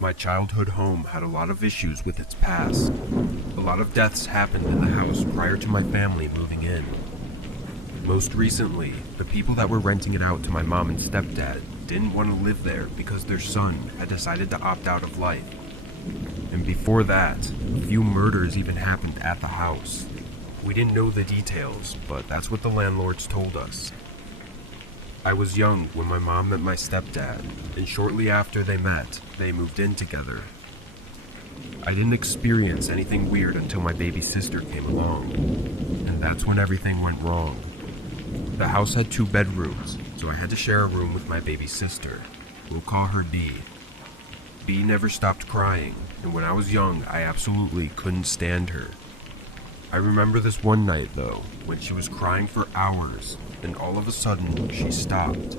My childhood home had a lot of issues with its past. A lot of deaths happened in the house prior to my family moving in. Most recently, the people that were renting it out to my mom and stepdad didn't want to live there because their son had decided to opt out of life. And before that, a few murders even happened at the house. We didn't know the details, but that's what the landlords told us. I was young when my mom met my stepdad, and shortly after they met, they moved in together. I didn't experience anything weird until my baby sister came along, and that's when everything went wrong. The house had 2 bedrooms, so I had to share a room with my baby sister. We'll call her Dee. Bee never stopped crying, and when I was young, I absolutely couldn't stand her. I remember this one night, though, when she was crying for hours, and all of a sudden, she stopped.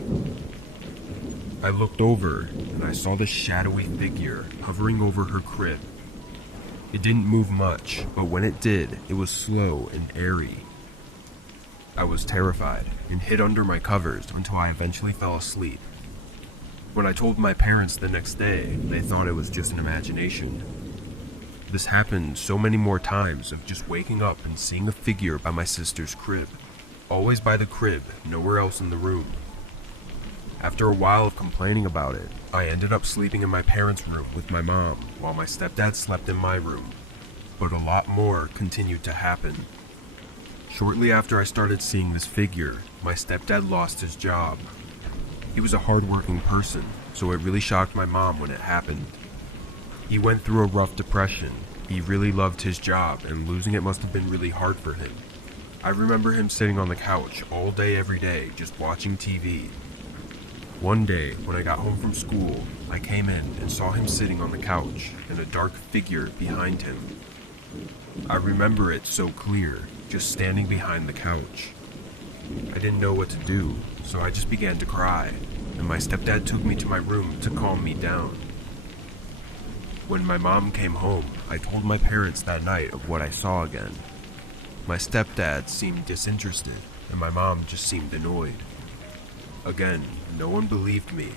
I looked over, and I saw this shadowy figure hovering over her crib. It didn't move much, but when it did, it was slow and airy. I was terrified, and hid under my covers until I eventually fell asleep. When I told my parents the next day, they thought it was just an imagination. This happened so many more times of just waking up and seeing a figure by my sister's crib. Always by the crib, nowhere else in the room. After a while of complaining about it, I ended up sleeping in my parents' room with my mom while my stepdad slept in my room. But a lot more continued to happen. Shortly after I started seeing this figure, my stepdad lost his job. He was a hard-working person, so it really shocked my mom when it happened. He went through a rough depression. He really loved his job, and losing it must have been really hard for him. I remember him sitting on the couch all day every day, just watching TV. One day, when I got home from school, I came in and saw him sitting on the couch, and a dark figure behind him. I remember it so clear, just standing behind the couch. I didn't know what to do, so I just began to cry, and my stepdad took me to my room to calm me down. When my mom came home, I told my parents that night of what I saw again. My stepdad seemed disinterested, and my mom just seemed annoyed. Again, no one believed me.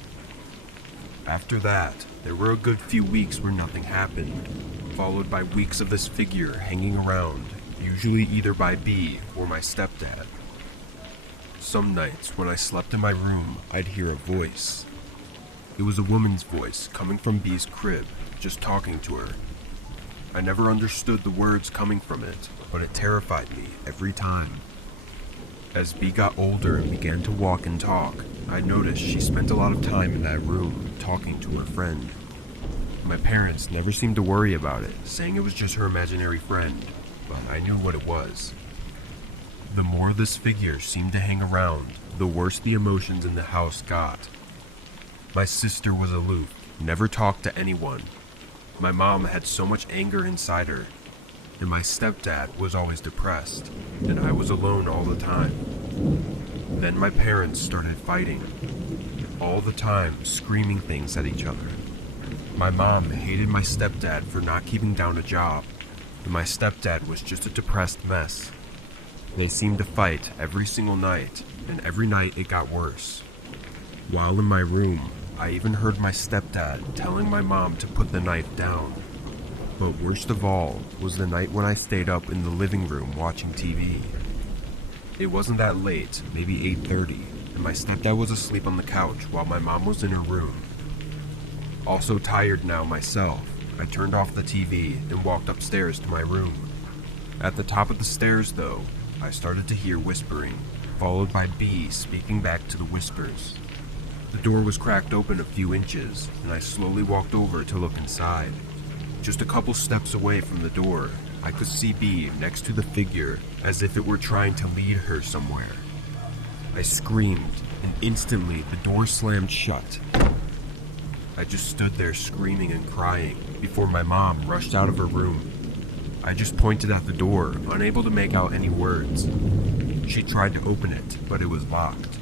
After that, there were a good few weeks where nothing happened, followed by weeks of this figure hanging around, usually either by Bee or my stepdad. Some nights, when I slept in my room, I'd hear a voice. It was a woman's voice coming from Bee's crib, just talking to her. I never understood the words coming from it, but it terrified me every time. As Bee got older and began to walk and talk, I noticed she spent a lot of time in that room talking to her friend. My parents never seemed to worry about it, saying it was just her imaginary friend, but I knew what it was. The more this figure seemed to hang around, the worse the emotions in the house got. My sister was aloof, never talked to anyone. My mom had so much anger inside her, and my stepdad was always depressed, and I was alone all the time. Then my parents started fighting, all the time screaming things at each other. My mom hated my stepdad for not keeping down a job, and my stepdad was just a depressed mess. They seemed to fight every single night, and every night it got worse. While in my room, I even heard my stepdad telling my mom to put the knife down. But worst of all was the night when I stayed up in the living room watching TV. It wasn't that late, maybe 8:30, and my stepdad was asleep on the couch while my mom was in her room. Also tired now myself, I turned off the TV and walked upstairs to my room. At the top of the stairs, though, I started to hear whispering, followed by Bee speaking back to the whispers. The door was cracked open a few inches, and I slowly walked over to look inside. Just a couple steps away from the door, I could see Bee next to the figure, as if it were trying to lead her somewhere. I screamed, and instantly the door slammed shut. I just stood there screaming and crying, before my mom rushed out of her room. I just pointed at the door, unable to make out any words. She tried to open it, but it was locked.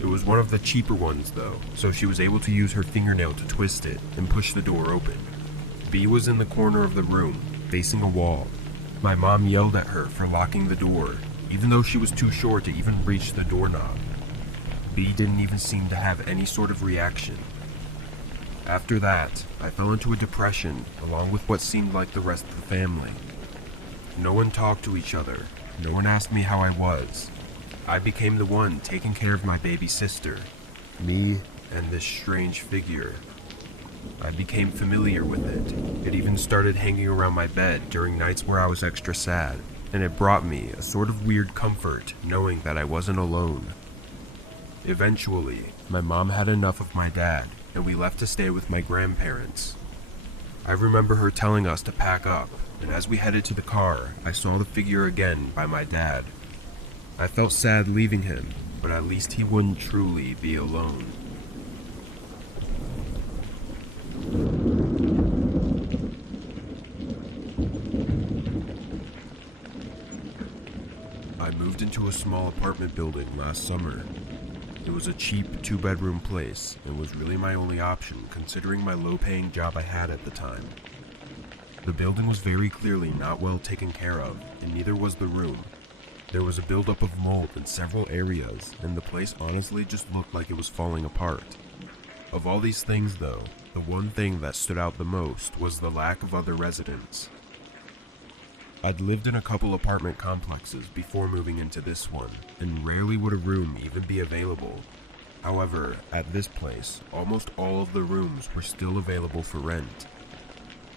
It was one of the cheaper ones though, so she was able to use her fingernail to twist it and push the door open. Bee was in the corner of the room, facing a wall. My mom yelled at her for locking the door, even though she was too short to even reach the doorknob. Bee didn't even seem to have any sort of reaction. After that, I fell into a depression along with what seemed like the rest of the family. No one talked to each other. No one asked me how I was. I became the one taking care of my baby sister, me and this strange figure. I became familiar with it. It even started hanging around my bed during nights where I was extra sad, and it brought me a sort of weird comfort knowing that I wasn't alone. Eventually, my mom had enough of my dad, and we left to stay with my grandparents. I remember her telling us to pack up, and as we headed to the car, I saw the figure again by my dad. I felt sad leaving him, but at least he wouldn't truly be alone. I moved into a small apartment building last summer. It was a cheap 2-bedroom place and was really my only option considering my low-paying job I had at the time. The building was very clearly not well taken care of, and neither was the room. There was a buildup of mold in several areas, and the place honestly just looked like it was falling apart. Of all these things though, the one thing that stood out the most was the lack of other residents. I'd lived in a couple apartment complexes before moving into this one, and rarely would a room even be available. However, at this place, almost all of the rooms were still available for rent.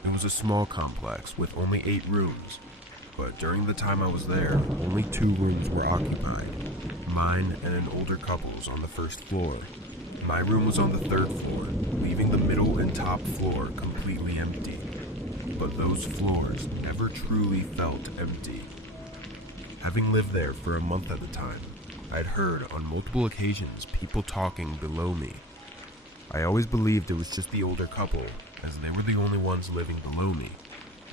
It was a small complex with only 8 rooms, but during the time I was there, only 2 rooms were occupied, mine and an older couple's on the first floor. My room was on the 3rd floor, leaving the middle and top floor completely empty. But those floors never truly felt empty. Having lived there for a month at a time, I'd heard on multiple occasions people talking below me. I always believed it was just the older couple, as they were the only ones living below me.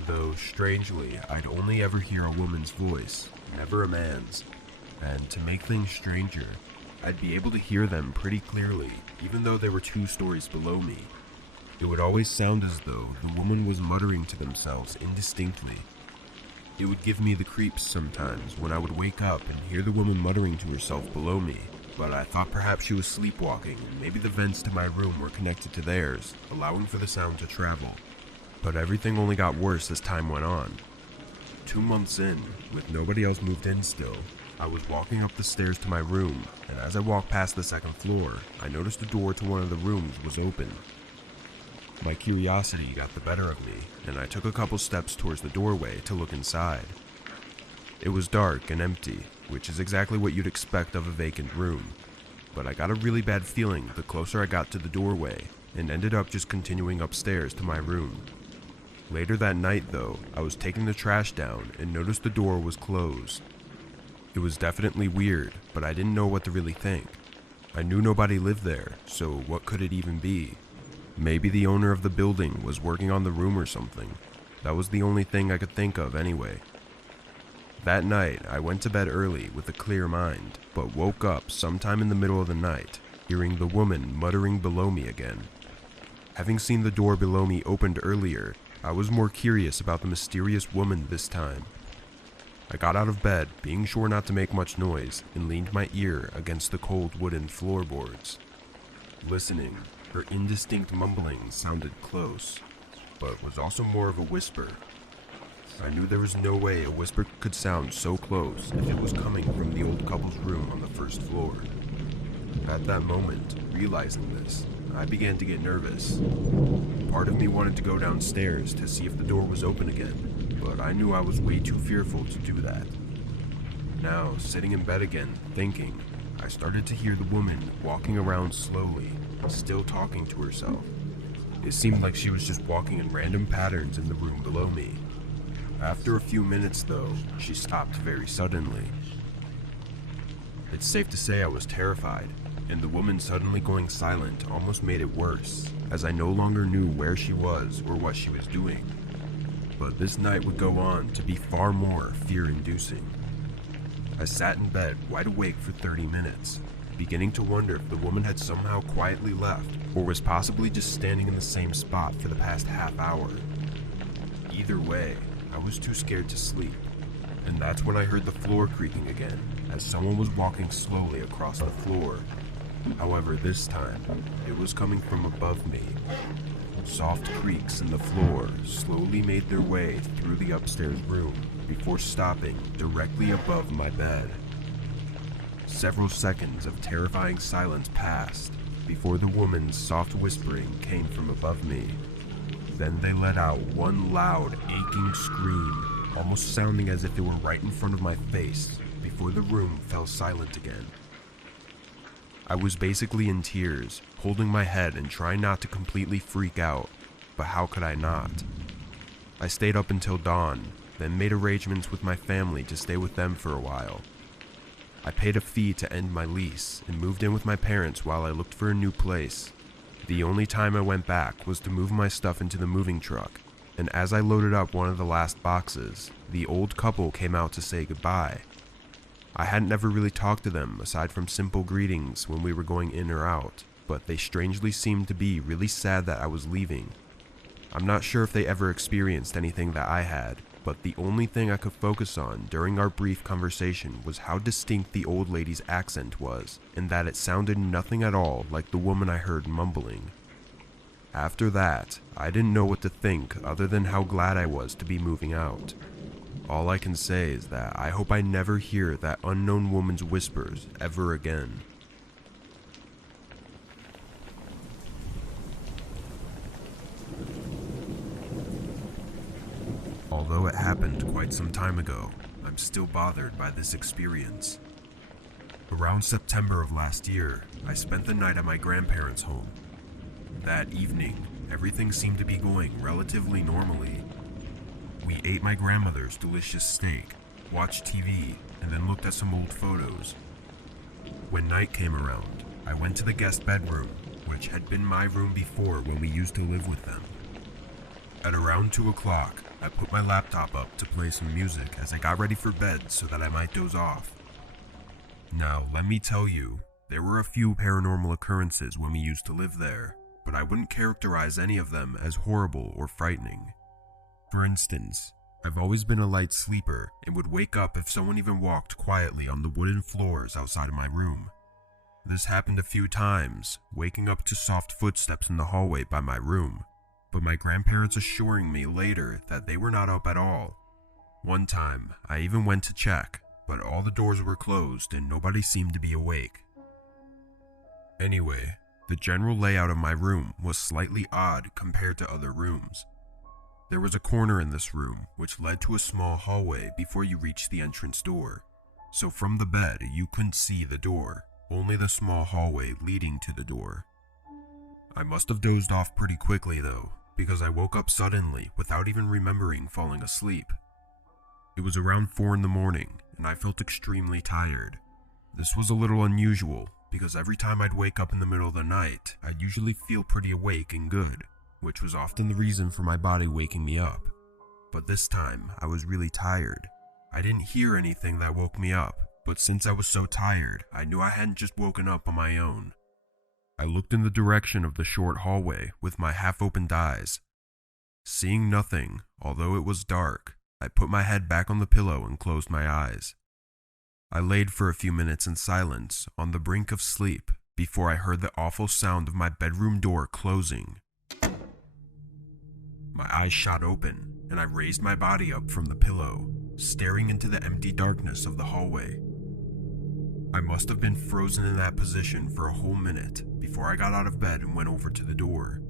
Though, strangely, I'd only ever hear a woman's voice, never a man's. And to make things stranger, I'd be able to hear them pretty clearly, even though they were 2 stories below me. It would always sound as though the woman was muttering to themselves indistinctly. It would give me the creeps sometimes when I would wake up and hear the woman muttering to herself below me, but I thought perhaps she was sleepwalking and maybe the vents to my room were connected to theirs, allowing for the sound to travel. But everything only got worse as time went on. 2 months in, with nobody else moved in still, I was walking up the stairs to my room, and as I walked past the 2nd floor, I noticed the door to one of the rooms was open. My curiosity got the better of me, and I took a couple steps towards the doorway to look inside. It was dark and empty, which is exactly what you'd expect of a vacant room, but I got a really bad feeling the closer I got to the doorway, and ended up just continuing upstairs to my room. Later that night though, I was taking the trash down and noticed the door was closed. It was definitely weird, but I didn't know what to really think. I knew nobody lived there, so what could it even be? Maybe the owner of the building was working on the room or something. That was the only thing I could think of anyway. That night, I went to bed early with a clear mind, but woke up sometime in the middle of the night, hearing the woman muttering below me again. Having seen the door below me opened earlier, I was more curious about the mysterious woman this time. I got out of bed, being sure not to make much noise, and leaned my ear against the cold wooden floorboards. Listening, her indistinct mumbling sounded close, but was also more of a whisper. I knew there was no way a whisper could sound so close if it was coming from the old couple's room on the 1st floor. At that moment, realizing this, I began to get nervous. Part of me wanted to go downstairs to see if the door was open again, but I knew I was way too fearful to do that. Now, sitting in bed again, thinking, I started to hear the woman walking around slowly, still talking to herself. It seemed like she was just walking in random patterns in the room below me. After a few minutes though, she stopped very suddenly. It's safe to say I was terrified, and the woman suddenly going silent almost made it worse, as I no longer knew where she was or what she was doing. But this night would go on to be far more fear-inducing. I sat in bed wide awake for 30 minutes, beginning to wonder if the woman had somehow quietly left, or was possibly just standing in the same spot for the past half hour. Either way, I was too scared to sleep, and that's when I heard the floor creaking again, as someone was walking slowly across the floor. However, this time, it was coming from above me. Soft creaks in the floor slowly made their way through the upstairs room before stopping directly above my bed. Several seconds of terrifying silence passed before the woman's soft whispering came from above me. Then they let out one loud, aching scream, almost sounding as if it were right in front of my face, before the room fell silent again. I was basically in tears, holding my head and trying not to completely freak out, but how could I not? I stayed up until dawn, then made arrangements with my family to stay with them for a while. I paid a fee to end my lease and moved in with my parents while I looked for a new place. The only time I went back was to move my stuff into the moving truck, and as I loaded up one of the last boxes, the old couple came out to say goodbye. I hadn't never really talked to them aside from simple greetings when we were going in or out, but they strangely seemed to be really sad that I was leaving. I'm not sure if they ever experienced anything that I had, but the only thing I could focus on during our brief conversation was how distinct the old lady's accent was, and that it sounded nothing at all like the woman I heard mumbling. After that, I didn't know what to think other than how glad I was to be moving out. All I can say is that I hope I never hear that unknown woman's whispers ever again. Although it happened quite some time ago, I'm still bothered by this experience. Around September of last year, I spent the night at my grandparents' home. That evening, everything seemed to be going relatively normally. We ate my grandmother's delicious steak, watched TV, and then looked at some old photos. When night came around, I went to the guest bedroom, which had been my room before when we used to live with them. At around 2 o'clock, I put my laptop up to play some music as I got ready for bed so that I might doze off. Now, let me tell you, there were a few paranormal occurrences when we used to live there, but I wouldn't characterize any of them as horrible or frightening. For instance, I've always been a light sleeper and would wake up if someone even walked quietly on the wooden floors outside of my room. This happened a few times, waking up to soft footsteps in the hallway by my room, but my grandparents assuring me later that they were not up at all. One time, I even went to check, but all the doors were closed and nobody seemed to be awake. Anyway, the general layout of my room was slightly odd compared to other rooms. There was a corner in this room which led to a small hallway before you reached the entrance door. So from the bed, you couldn't see the door, only the small hallway leading to the door. I must have dozed off pretty quickly though, because I woke up suddenly without even remembering falling asleep. It was around 4 in the morning and I felt extremely tired. This was a little unusual because every time I'd wake up in the middle of the night, I'd usually feel pretty awake and good, which was often the reason for my body waking me up. But this time, I was really tired. I didn't hear anything that woke me up, but since I was so tired, I knew I hadn't just woken up on my own. I looked in the direction of the short hallway with my half-opened eyes. Seeing nothing, although it was dark, I put my head back on the pillow and closed my eyes. I laid for a few minutes in silence on the brink of sleep before I heard the awful sound of my bedroom door closing. My eyes shot open, and I raised my body up from the pillow, staring into the empty darkness of the hallway. I must have been frozen in that position for a whole minute before I got out of bed and went over to the door.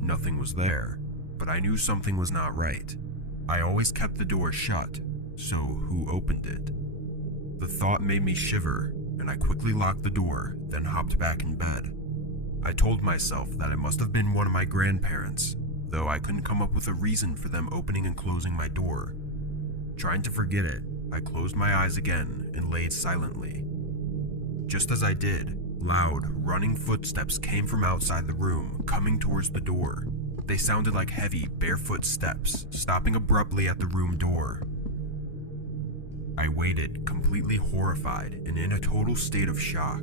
Nothing was there, but I knew something was not right. I always kept the door shut, so who opened it? The thought made me shiver, and I quickly locked the door, then hopped back in bed. I told myself that it must have been one of my grandparents, though I couldn't come up with a reason for them opening and closing my door. Trying to forget it, I closed my eyes again and laid silently. Just as I did, loud, running footsteps came from outside the room, coming towards the door. They sounded like heavy, barefoot steps, stopping abruptly at the room door. I waited, completely horrified and in a total state of shock.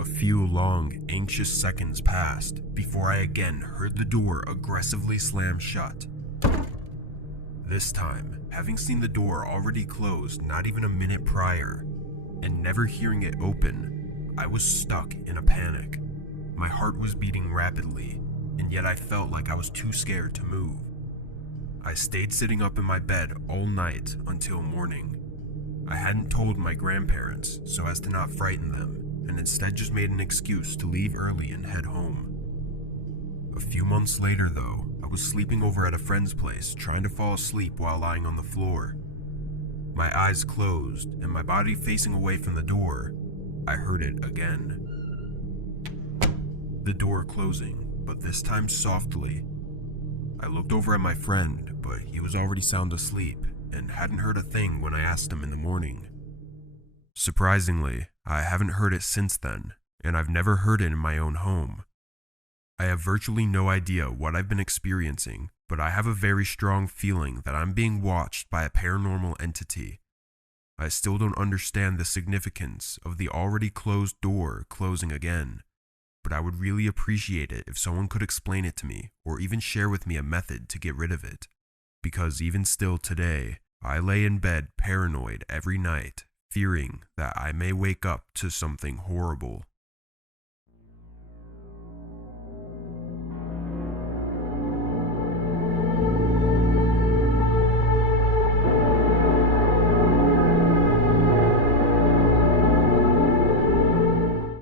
A few long, anxious seconds passed before I again heard the door aggressively slam shut. This time, having seen the door already closed not even a minute prior, and never hearing it open, I was stuck in a panic. My heart was beating rapidly, and yet I felt like I was too scared to move. I stayed sitting up in my bed all night until morning. I hadn't told my grandparents so as to not frighten them, and instead just made an excuse to leave early and head home. A few months later though, I was sleeping over at a friend's place trying to fall asleep while lying on the floor. My eyes closed and my body facing away from the door, I heard it again. The door closing, but this time softly. I looked over at my friend, but he was already sound asleep and hadn't heard a thing when I asked him in the morning. Surprisingly, I haven't heard it since then, and I've never heard it in my own home. I have virtually no idea what I've been experiencing, but I have a very strong feeling that I'm being watched by a paranormal entity. I still don't understand the significance of the already closed door closing again, but I would really appreciate it if someone could explain it to me or even share with me a method to get rid of it. Because even still today, I lay in bed paranoid every night, fearing that I may wake up to something horrible.